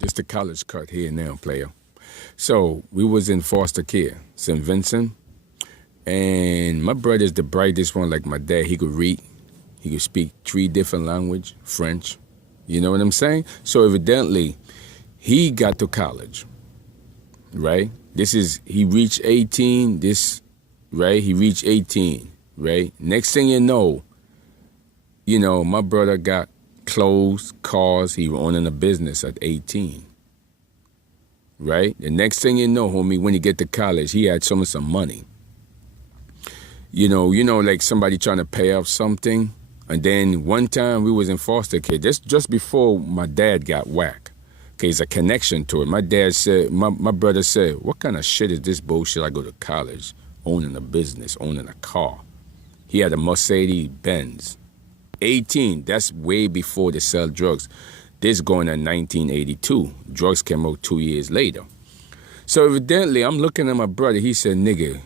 Just the college cut here now, player. So we was in foster care, St. Vincent, and my brother's the brightest one. Like my dad, he could read, he could speak 3 different language, French. You know what I'm saying? So evidently, he got to college, right? He reached 18. Right? He reached 18, right? Next thing you know, my brother got clothes, cars. He was owning a business at 18. Right? The next thing you know, homie, when he get to college, he had some money. You know, like somebody trying to pay off something. And then one time we was in foster care, just before my dad got whacked. Okay, it's a connection to it. My dad said, my brother said, what kind of shit is this bullshit? I go to college, owning a business, owning a car. He had a Mercedes-Benz. 18, that's way before they sell drugs. This going in 1982. Drugs came out 2 years later. So evidently, I'm looking at my brother. He said, nigga,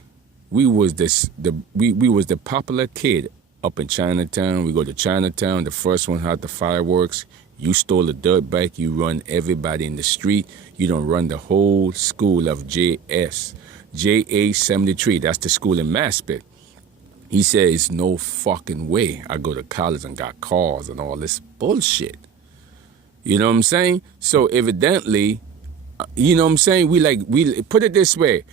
we was the popular kid up in Chinatown. We go to Chinatown. The first one had the fireworks. You stole a dirt bike. You run everybody in the street. You don't run the whole school of JA 73. That's the school in Maspeth. He said, it's no fucking way I go to college and got cars and all this bullshit. You know what I'm saying? So evidently, you know what I'm saying? We put it this way.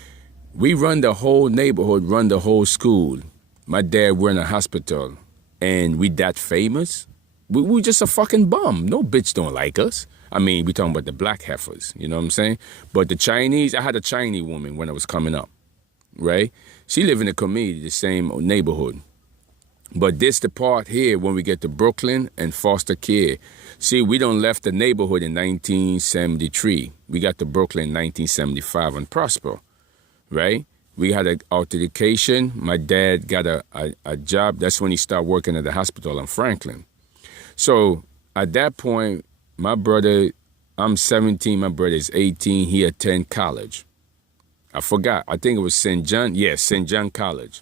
We run the whole neighborhood, run the whole school. My dad were in a hospital and we that famous. We just a fucking bum. No bitch don't like us. I mean, we talking about the black heifers, you know what I'm saying? But the Chinese, I had a Chinese woman when I was coming up, right? She lived in the community, the same neighborhood. But this the part here when we get to Brooklyn and foster care. See, we don't left the neighborhood in 1973. We got to Brooklyn in 1975 and Prosper, right? We had an altercation. My dad got a job. That's when he started working at the hospital in Franklin. So at that point, my brother, I'm 17, my brother is 18. He attend college. I forgot. I think it was St. John. Yes, St. John College.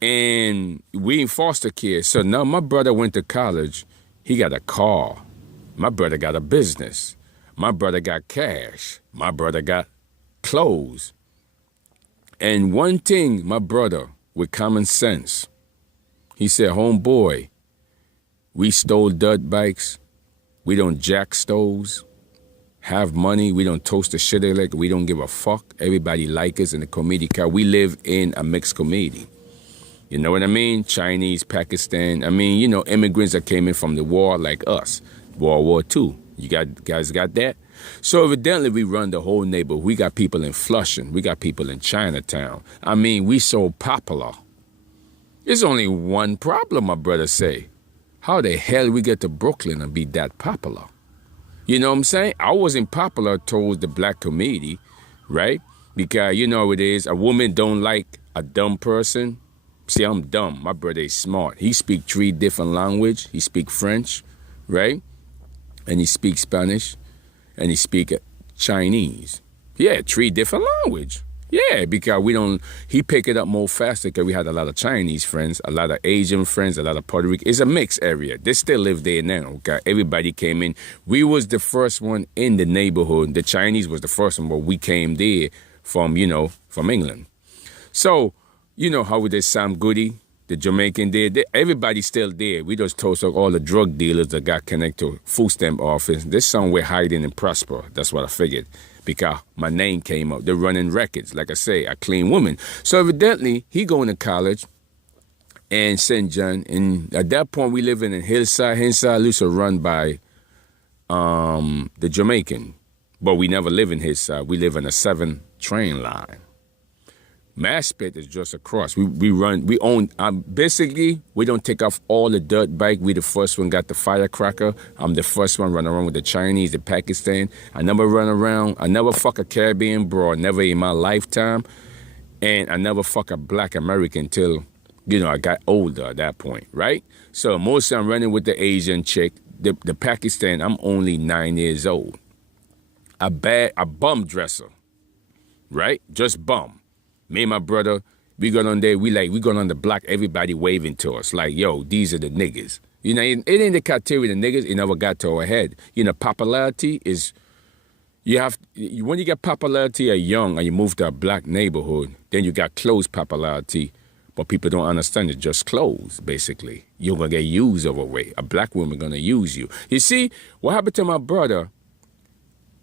And we in foster care. So now my brother went to college. He got a car. My brother got a business. My brother got cash. My brother got clothes. And one thing, my brother, with common sense, he said, homeboy, we stole dirt bikes. We don't jack stoves. Have money. We don't toast the shit like we don't give a fuck. Everybody like us in the community. Cause we live in a mixed community. You know what I mean? Chinese, Pakistan. I mean, you know, immigrants that came in from the war like us. World War II. Guys got that? So evidently we run the whole neighborhood. We got people in Flushing. We got people in Chinatown. I mean, we so popular. There's only one problem, my brother say. How the hell we get to Brooklyn and be that popular? You know what I'm saying? I wasn't popular towards the black community, right? Because you know how it is. A woman don't like a dumb person. See, I'm dumb. My brother is smart. He speak 3 different languages. He speak French, right? And he speak Spanish. And he speak Chinese. Yeah, 3 different languages. Yeah, because he pick it up more faster because we had a lot of Chinese friends, a lot of Asian friends, a lot of Puerto Rican. It's a mixed area. They still live there now, okay? Everybody came in. We was the first one in the neighborhood. The Chinese was the first one, but we came there from England. So, you know how we did Sam Goody, the Jamaican there. Everybody's still there. We just toast up all the drug dealers that got connected to food stamp office. There's somewhere hiding in Prosper. That's what I figured. Because my name came up. They're running records. Like I say, a clean woman. So evidently, he going to college in St. John. And at that point, we living in Hillside. Hillside used to run by the Jamaican. But we never live in Hillside. We live in a 7 train line. Maspeth is just across. We own, basically, we don't take off all the dirt bike. We the first one got the firecracker. I'm the first one running around with the Chinese, the Pakistan. I never run around. I never fuck a Caribbean broad, never in my lifetime. And I never fuck a black American till, I got older at that point, right? So mostly I'm running with the Asian chick. The Pakistan, I'm only 9 years old. A bum dresser, right? Just bum. Me and my brother, we got on there, we got on the block, everybody waving to us, like, yo, these are the niggas. It ain't the criteria, the niggas, it never got to our head. Popularity is When you get popularity at young and you move to a black neighborhood, then you got clothes popularity, but people don't understand it's just clothes, basically. You're going to get used overweight. A black woman going to use you. You see, what happened to my brother,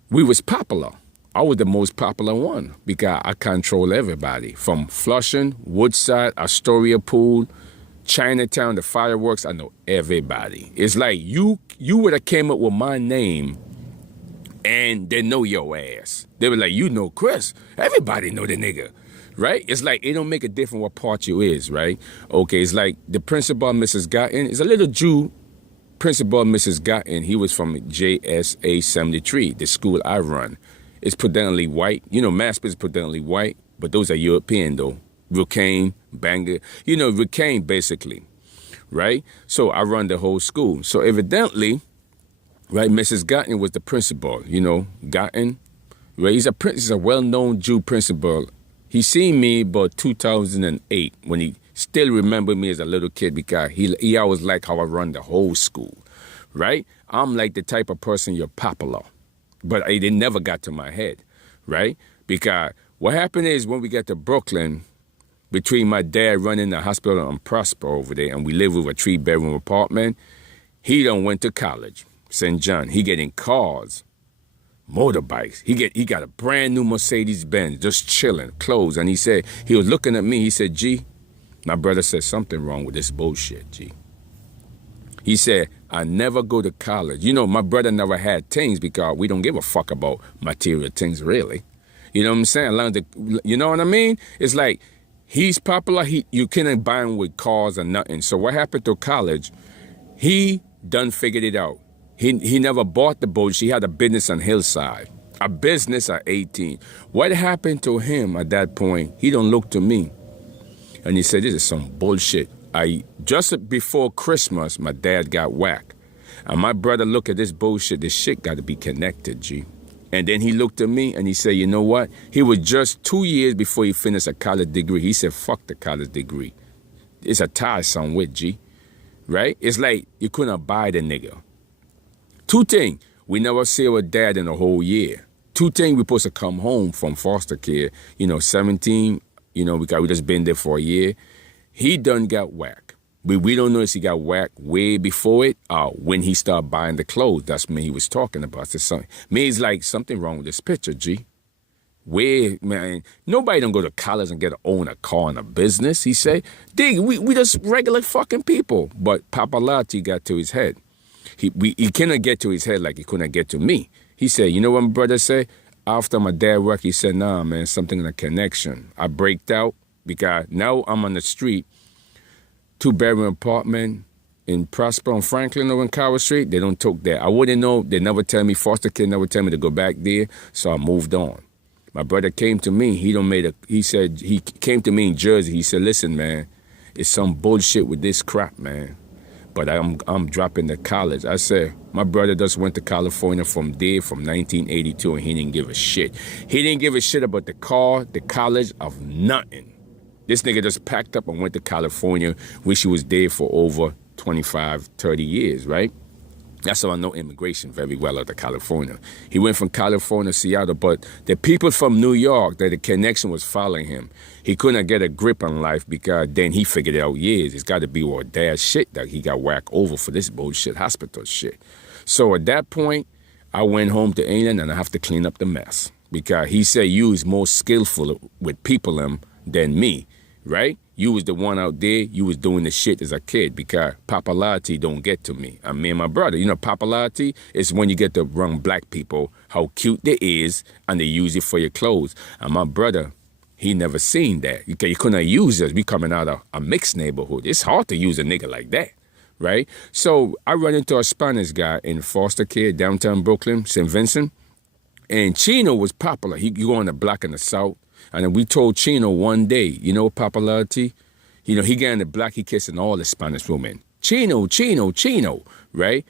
we was popular. I was the most popular one because I control everybody. From Flushing, Woodside, Astoria Pool, Chinatown, the fireworks, I know everybody. It's like you would have came up with my name and they know your ass. They were like, you know Chris. Everybody know the nigga, right? It's like it don't make a difference what part you is, right? Okay, it's like the principal, Mrs. Gatton, is a little Jew. Principal, Mrs. Gatton, he was from JSA 73, the school I run. It's predominantly white. You know, Maspeth is predominantly white, but those are European, though. Rucane, Bangor. You know, Rucane, basically, right? So I run the whole school. So evidently, right, Mrs. Gatton was the principal, you know, Gatton. Right? He's a well-known Jew principal. He seen me about 2008 when he still remembered me as a little kid because he always liked how I run the whole school, right? I'm like the type of person you're popular. But it never got to my head, right? Because what happened is when we got to Brooklyn, between my dad running the hospital on Prosper over there, and we live with a 3-bedroom apartment, he done went to college, St. John. He getting cars, motorbikes. He got a brand new Mercedes-Benz, just chilling, clothes. And he said, he was looking at me, he said, G, my brother said something wrong with this bullshit, G. He said, I never go to college. You know, my brother never had things because we don't give a fuck about material things, really. You know what I'm saying? You know what I mean? It's like, he's popular. You can't buy him with cars or nothing. So what happened to college? He done figured it out. He never bought the boat. He had a business on Hillside. A business at 18. What happened to him at that point? He don't look to me. And he said, this is some bullshit. Just before Christmas, my dad got whacked. And my brother looked at this bullshit. This shit got to be connected, G. And then he looked at me and he said, you know what? He was just 2 years before he finished a college degree. He said, fuck the college degree. It's a tie somewhere, G. Right? It's like you couldn't buy the nigga. 2 things. We never see our dad in a whole year. 2 things, we supposed to come home from foster care, 17, because we just been there for a year. He done got whacked. We don't know if he got whacked way before it or when he started buying the clothes. That's me he was talking about. Me, it's like something wrong with this picture, G. Where, man, nobody don't go to college and own a car and a business, he say. Dig, we just regular fucking people. But popularity got to his head. He cannot get to his head like he couldn't get to me. He said, you know what my brother said? After my dad worked, he said, nah, man, something in a connection. I breaked out because now I'm on the street, 2-bedroom apartment in Prosper on Franklin over in Coward Street. They don't talk there. I wouldn't know. They never tell me, foster kid never tell me to go back there. So I moved on. My brother came to me. He said, he came to me in Jersey. He said, listen, man, it's some bullshit with this crap, man. But I'm dropping the college. I said, my brother just went to California from 1982, and he didn't give a shit. He didn't give a shit about the car, the college, of nothing. This nigga just packed up and went to California, wish he was there for over 25, 30 years, right? That's how I know immigration very well out of California. He went from California to Seattle, but the people from New York, that the connection was following him. He couldn't get a grip on life because then he figured out, it's got to be what dad's shit that he got whacked over for this bullshit hospital shit. So at that point, I went home to England and I have to clean up the mess because he said you is more skillful with people than me, right? You was the one out there, you was doing the shit as a kid because popularity don't get to me. And me and my brother, popularity is when you get the wrong black people, how cute they is, and they use it for your clothes. And my brother, he never seen that. You couldn't use us. We coming out of a mixed neighborhood. It's hard to use a nigga like that, right? So I run into a Spanish guy in foster care, downtown Brooklyn, St. Vincent, and Chino was popular. He go on the block in the South. And then we told Chino one day, popularity, he got in the block, he kissing all the Spanish women. Chino, right?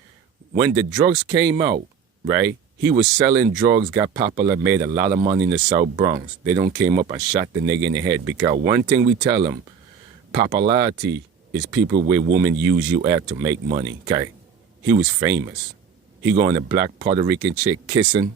When the drugs came out, right, he was selling drugs, got popular, made a lot of money in the South Bronx. They don't came up and shot the nigga in the head because one thing we tell him, popularity is people where women use you to make money, okay? He was famous. He go on the black Puerto Rican chick kissing,